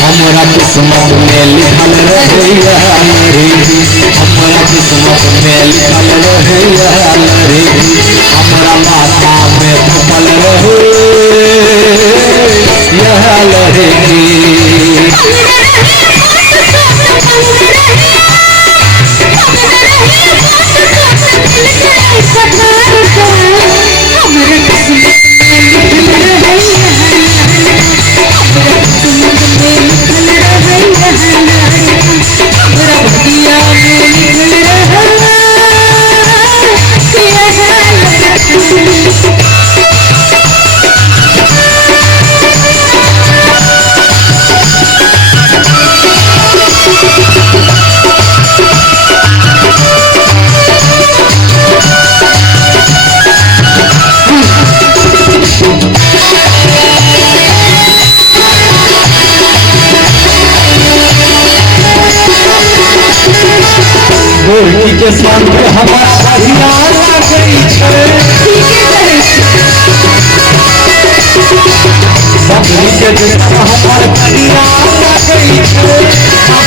हमारा किस्मत में लिखल रहे हमारा किस्मत में लिखल रहे हमारा माथा में थपल रहे यह लड़की गोरकी के संग हमारा बढ़िया गई बकरी के जैसा हमार बढ़िया गई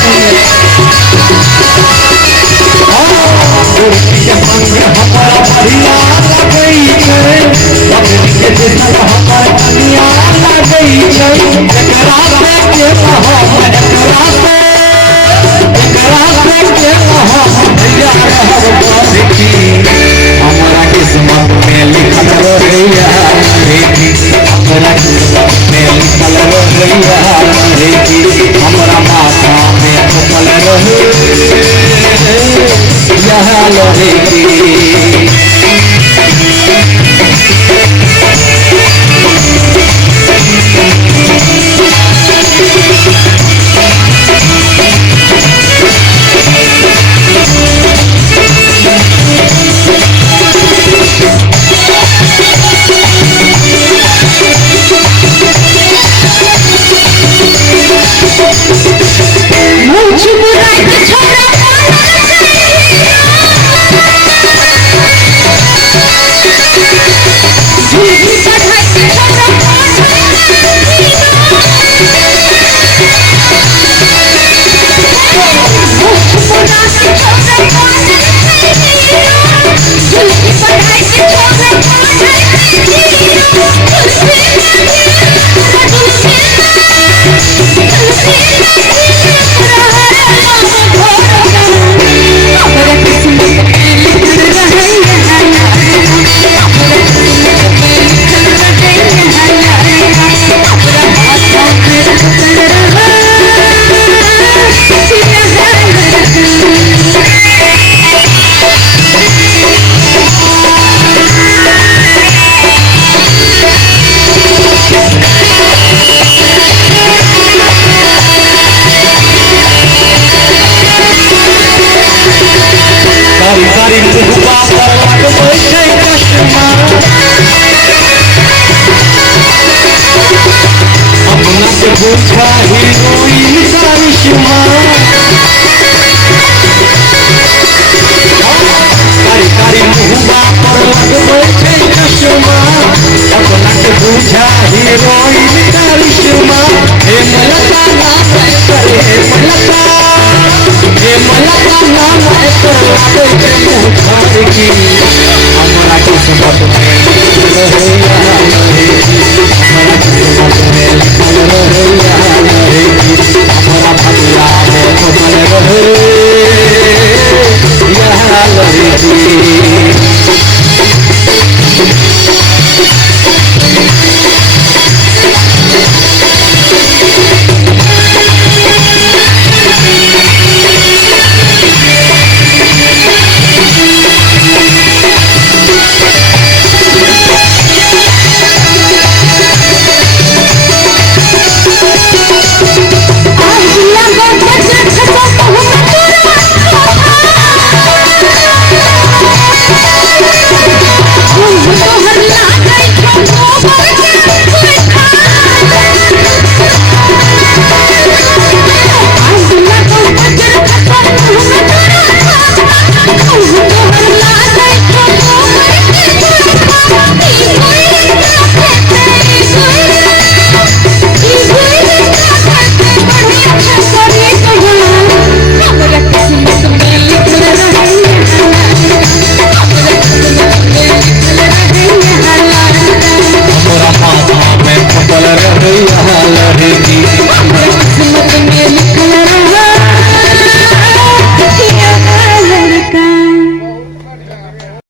गोरकी के संग हमारा बढ़िया गई बकरी के जैसा हमार बढ़िया गई हमारा किस्मत में लिखल रहे हमारा किस्मत में लिखल रहे हमारा माथा में थपल रहे यह लड़की हीरोइन करिश्मा कारी कारी मुहबा पर लगबे छै चश्मा अपना के बुझा हीरोइन करिश्मा हे मलका नाम करे हे मलका नाम कर लागे छै मुखार की